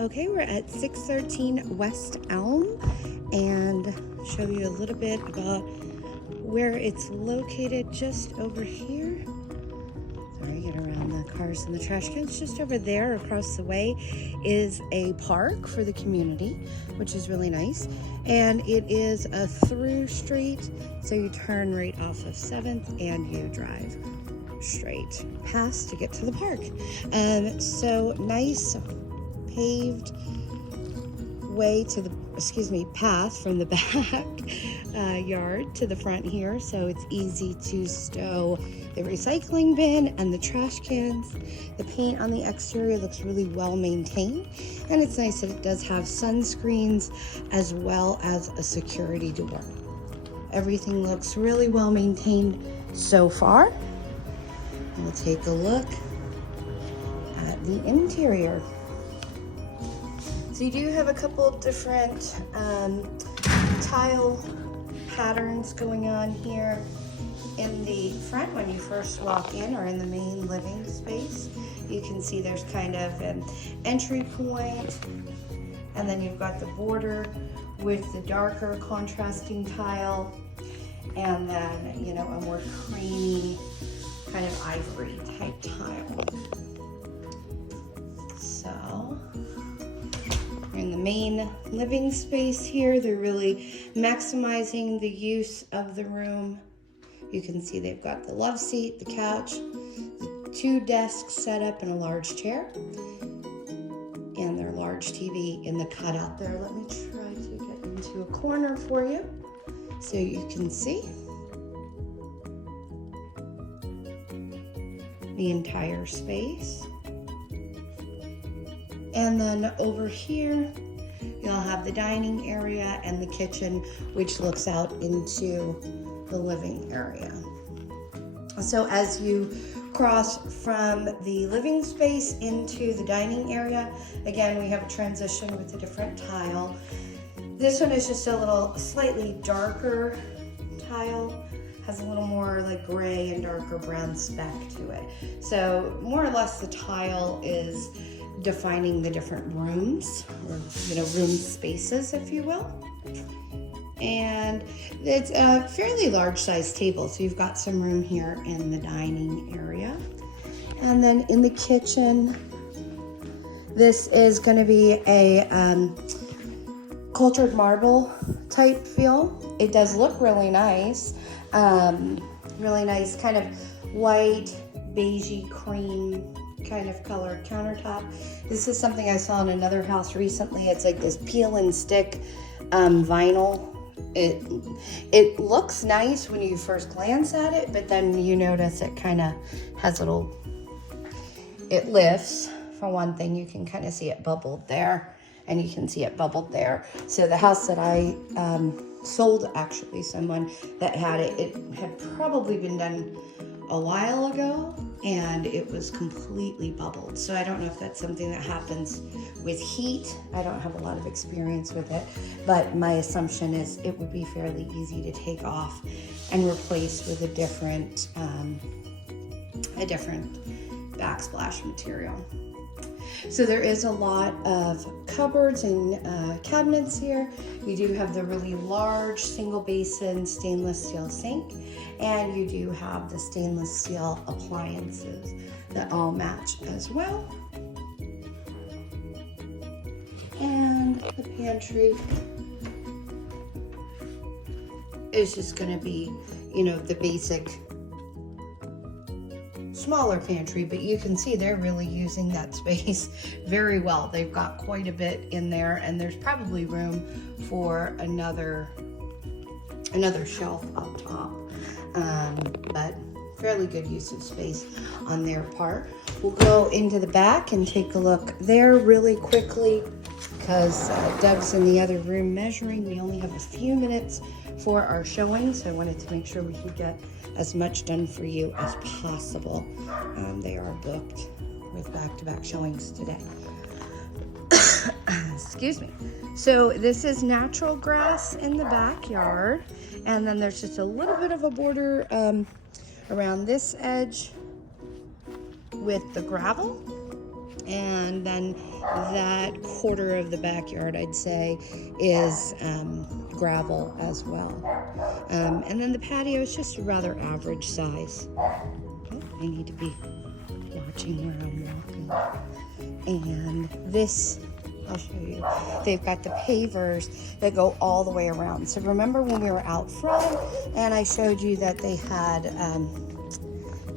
Okay, we're at 613 West Elm, and show you a little bit about where it's located. Just over here. Sorry, get around the cars and the trash cans. Just over there across the way is a park for the community, which is really nice. And it is a through street, so you turn right off of 7th and you drive straight past to get to the park. So nice paved way to the, path from the back yard to the front here, so it's easy to stow the recycling bin and the trash cans. The paint on the exterior looks really well maintained, and it's nice that it does have sunscreens as well as a security door. Everything looks really well maintained so far. We'll take a look at the interior. So you do have a couple different tile patterns going on here in the front when you first walk in, or in the main living space. You can see there's kind of an entry point, and then you've got the border with the darker contrasting tile, and then, you know, a more creamy kind of ivory type tile. So in the main living space here, they're really maximizing the use of the room. You can see they've got the love seat, the couch, the 2 desks set up, and a large chair, and their large TV in the cutout there. Let me try to get into a corner for you so you can see the entire space. And then over here, you'll have the dining area and the kitchen, which looks out into the living area. So as you cross from the living space into the dining area, again, we have a transition with a different tile. This one is just a little slightly darker tile, has a little more like gray and darker brown speck to it. So more or less the tile is defining the different rooms, or, you know, room spaces, if you will. And it's a fairly large size table, so you've got some room here in the dining area. And then in the kitchen, this is going to be a cultured marble type feel. It does look really nice. Really nice kind of white, beigey cream kind of colored countertop. This is something I saw in another house recently. It's like this peel and stick vinyl. It looks nice when you first glance at it, but then you notice it kind of has it lifts. For one thing, you can kind of see it bubbled there, and you can see it bubbled there. So the house that I sold, actually, someone that had it had probably been done a while ago, and it was completely bubbled. So I don't know if that's something that happens with heat. I don't have a lot of experience with it, but my assumption is it would be fairly easy to take off and replace with a different backsplash material. So there is a lot of cupboards and cabinets here. You do have the really large single basin stainless steel sink, and you do have the stainless steel appliances that all match as well. And the pantry is just going to be, you know, the basic smaller pantry, but you can see they're really using that space very well. They've got quite a bit in there, and there's probably room for another shelf up top, but fairly good use of space on their part. We'll go into the back and take a look there really quickly, because Doug's in the other room measuring. We only have a few minutes for our showing, so I wanted to make sure we could get as much done for you as possible. They are booked with back-to-back showings today. Excuse me. So this is natural grass in the backyard, and then there's just a little bit of a border around this edge with the gravel, and then that quarter of the backyard, I'd say, is gravel as well. And then the patio is just a rather average size. Oh, I need to be watching where I'm walking. And this, I'll show you. They've got the pavers that go all the way around. So remember when we were out front and I showed you that they had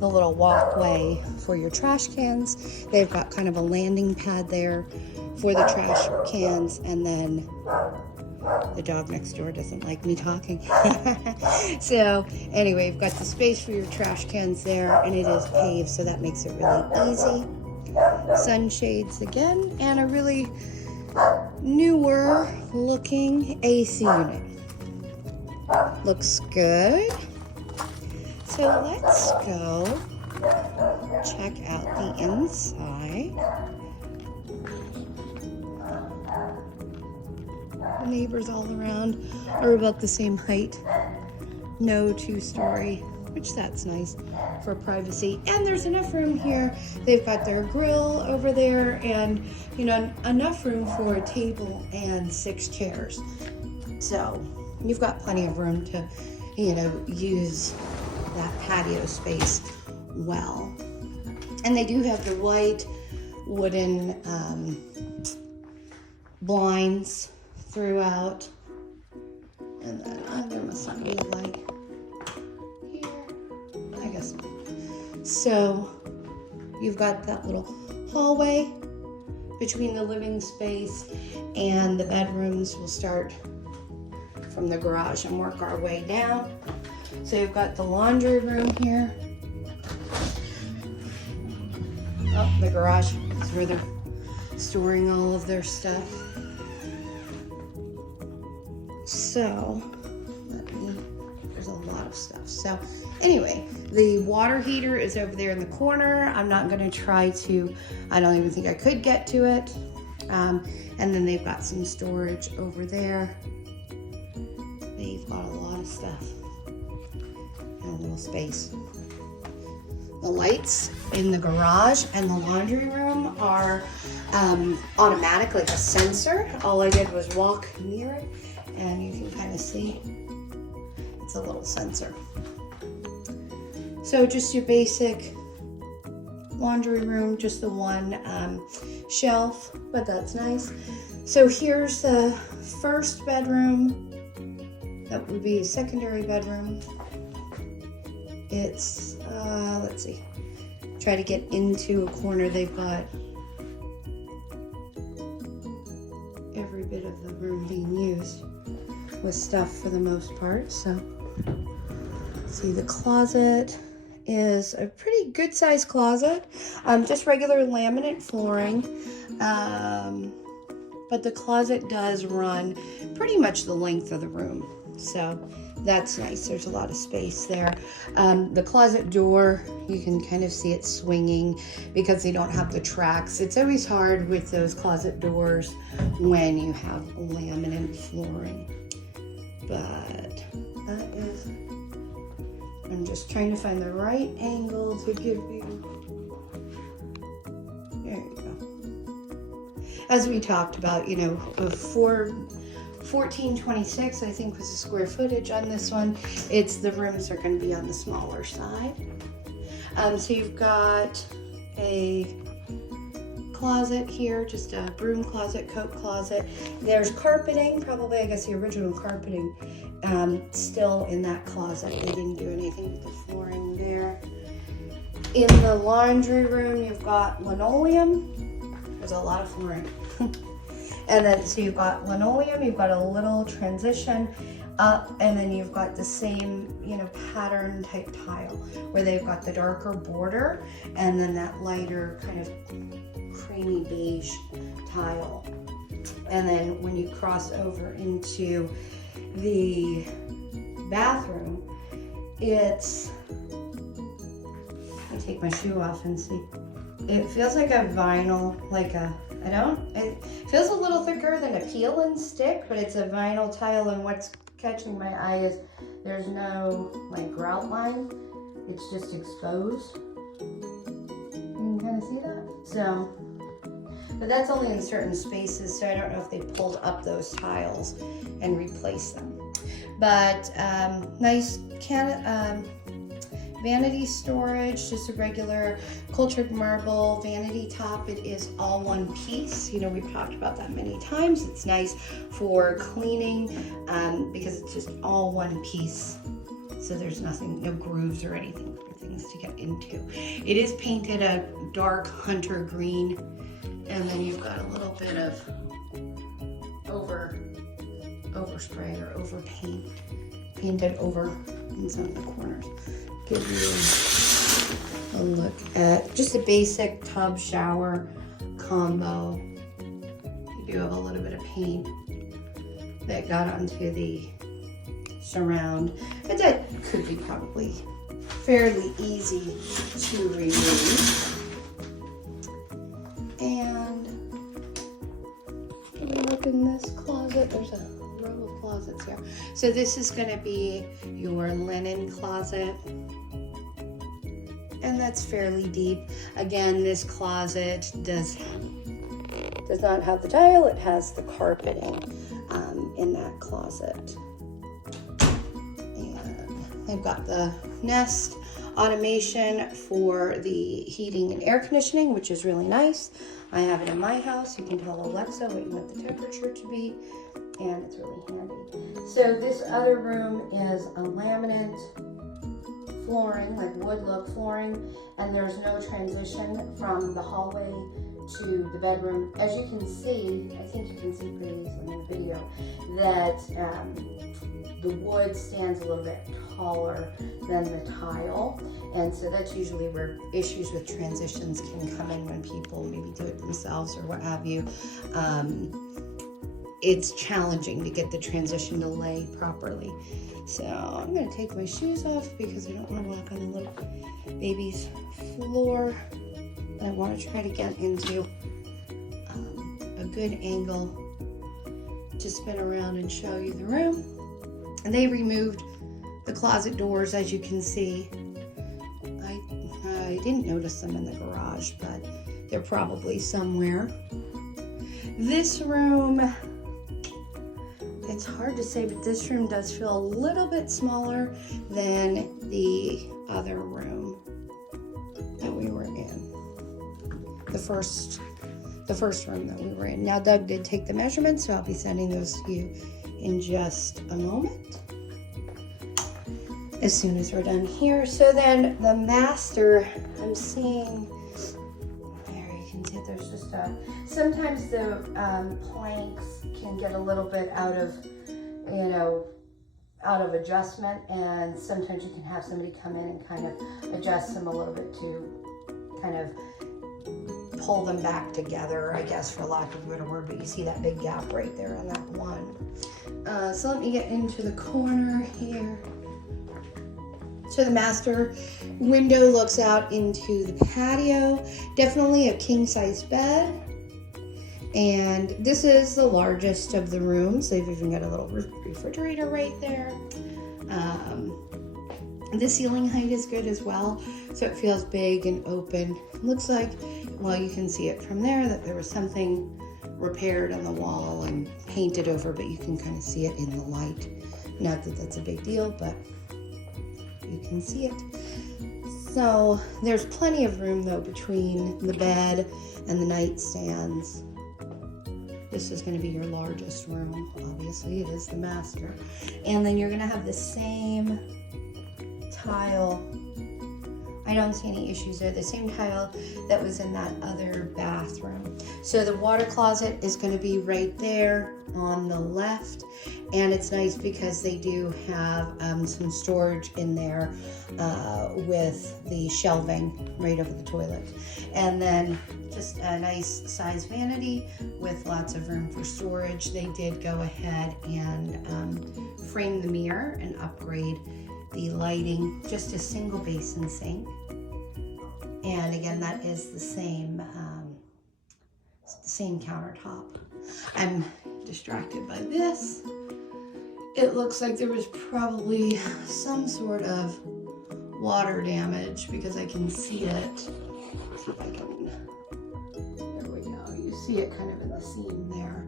the little walkway for your trash cans. They've got kind of a landing pad there for the trash cans, and then the dog next door doesn't like me talking. So anyway, you've got the space for your trash cans there, and it is paved, so that makes it really easy. Sunshades again, and a really newer looking AC unit. Looks good. So let's go check out the inside. The neighbors all around are about the same height. No two-story, which that's nice for privacy. And there's enough room here. They've got their grill over there and, you know, enough room for a table and 6 chairs. So you've got plenty of room to, you know, use that patio space well. And they do have the white wooden blinds throughout. And then there must be a light here, I guess. So you've got that little hallway between the living space and the bedrooms. We'll start from the garage and work our way down. So you've got the laundry room here. Oh, the garage is where they're storing all of their stuff. So, there's a lot of stuff. So anyway, the water heater is over there in the corner. I'm not gonna try to, I don't even think I could get to it. And then they've got some storage over there. They've got a lot of stuff. And a little space. The lights in the garage and the laundry room are automatic, like a sensor. All I did was walk near it, and you can kind of see it's a little sensor. So just your basic laundry room, just the one shelf, but that's nice. So here's the first bedroom. That would be a secondary bedroom. It's, let's see, try to get into a corner. They've got every bit of the room being used with stuff for the most part. So, see, the closet is a pretty good sized closet, just regular laminate flooring, but the closet does run pretty much the length of the room. So that's nice. There's a lot of space there. The closet door, you can kind of see it swinging because they don't have the tracks. It's always hard with those closet doors when you have laminate flooring. But that is, I'm just trying to find the right angle to give you, there you go. As we talked about, you know, 1426, I think, was the square footage on this one. It's the rooms are going to be on the smaller side. So you've got a closet here, just a broom closet, coat closet. There's carpeting, probably, I guess, the original carpeting still in that closet. They didn't do anything with the flooring there. In the laundry room, you've got linoleum. There's a lot of flooring. And then, so you've got linoleum, you've got a little transition up, and then you've got the same, you know, pattern type tile where they've got the darker border and then that lighter kind of creamy beige tile. And then when you cross over into the bathroom, it's, let me take my shoe off and see. It feels like a vinyl, like a, it feels a little thicker than a peel and stick, but it's a vinyl tile, and what's catching my eye is there's no like grout line. It's just exposed. You can kind of see that? So but that's only in certain spaces, so I don't know if they pulled up those tiles and replaced them. But nice vanity storage, just a regular cultured marble vanity top. It is all one piece. You know, we've talked about that many times. It's nice for cleaning because it's just all one piece. So there's nothing, no grooves or anything for things to get into. It is painted a dark hunter green, and then you've got a little bit of overspray or over paint, painted over in some of the corners. Give you a look at just a basic tub shower combo. You do have a little bit of paint that got onto the surround, but that could be probably fairly easy to remove. And if we look in this closet, there's a row of closets here. So this is going to be your linen closet, and that's fairly deep. Again, this closet does not have the tile, it has the carpeting in that closet. And they've got the Nest automation for the heating and air conditioning, which is really nice. I have it in my house. You can tell Alexa what you want the temperature to be, and it's really handy. So this other room is a laminate flooring, like wood look flooring, and there's no transition from the hallway to the bedroom. As you can see, I think you can see pretty easily in the video, that the wood stands a little bit taller than the tile, and so that's usually where issues with transitions can come in when people maybe do it themselves or what have you. It's challenging to get the transition to lay properly. So I'm going to take my shoes off because I don't want to walk on the little baby's floor. I want to try to get into a good angle to spin around and show you the room. And they removed the closet doors, as you can see. I didn't notice them in the garage, but they're probably somewhere. This room, it's hard to say, but this room does feel a little bit smaller than the other room that we were in. The first room that we were in. Now Doug did take the measurements, so I'll be sending those to you in just a moment, as soon as we're done here. So then the master, I'm seeing, there you can see there's just sometimes the planks can get a little bit out of adjustment, and sometimes you can have somebody come in and kind of adjust them a little bit to kind of pull them back together, I guess, for lack of a better word, but you see that big gap right there on that one. So let me get into the corner here. So the master window looks out into the patio. Definitely a king-size bed. And this is the largest of the rooms. They've even got a little refrigerator right there. The ceiling height is good as well, so it feels big and open. It looks like, well, you can see it from there, that there was something repaired on the wall and painted over, but you can kind of see it in the light. Not that that's a big deal, but you can see it. So there's plenty of room though between the bed and the nightstands. This is going to be your largest room. Obviously, it is the master. And then you're going to have the same tile. I don't see any issues there. The same tile that was in that other bathroom. So the water closet is going to be right there on the left. And it's nice because they do have some storage in there with the shelving right over the toilet. And then just a nice size vanity with lots of room for storage. They did go ahead and frame the mirror and upgrade the lighting, just a single basin sink. And again, that is the same countertop. I'm distracted by this. It looks like there was probably some sort of water damage because I can see it. See if I can, there we go. You see it kind of in the seam there.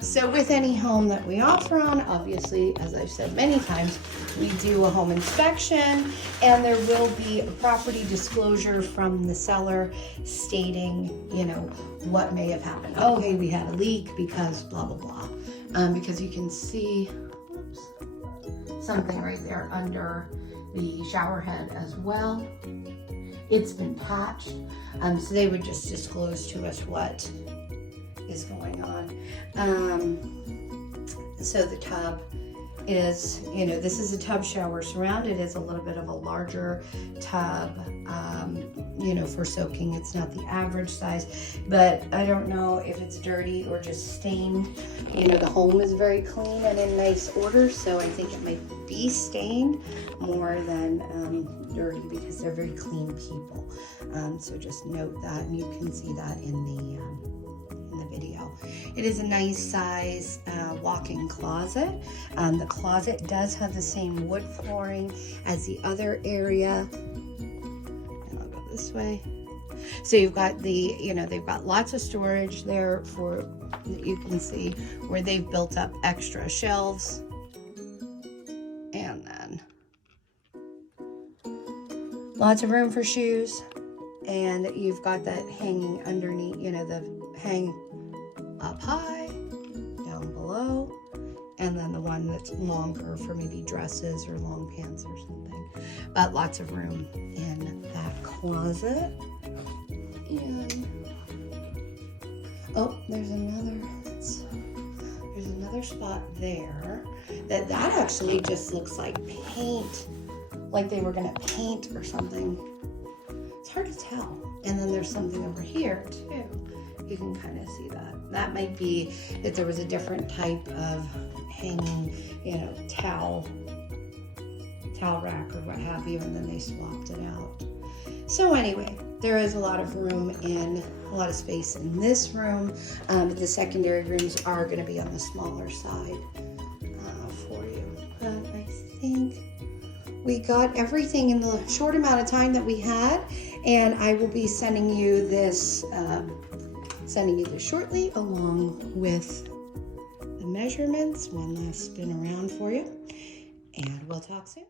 So with any home that we offer on, obviously, as I've said many times, we do a home inspection, and there will be a property disclosure from the seller stating, you know, what may have happened. Oh, hey, we had a leak because blah, blah, blah. Because you can see, oops, something right there under the shower head as well. It's been patched. So they would just disclose to us what is going on. So the tub is, you know, this is a tub shower. Surrounded is a little bit of a larger tub, you know, for soaking. It's not the average size, but I don't know if it's dirty or just stained. You know, the home is very clean and in nice order, so I think it might be stained more than dirty, because they're very clean people. So just note that, and you can see that in the video. It is a nice size walk-in closet. The closet does have the same wood flooring as the other area. And I'll go this way. So you've got the, you know, they've got lots of storage there for, you can see where they've built up extra shelves. And then lots of room for shoes. And you've got that hanging underneath, you know, the hang up high, down below, and then the one that's longer for maybe dresses or long pants or something. But lots of room in that closet. And oh, there's another spot there that actually just looks like paint, like they were gonna paint or something. It's hard to tell. And then there's something over here too. You can kind of see that. That might be that there was a different type of hanging, you know, towel rack or what have you, and then they swapped it out. So anyway, there is a lot of room in, a lot of space in this room. The secondary rooms are going to be on the smaller side for you. But I think we got everything in the short amount of time that we had, and I will be sending you this shortly, along with the measurements. One last spin around for you, and we'll talk soon.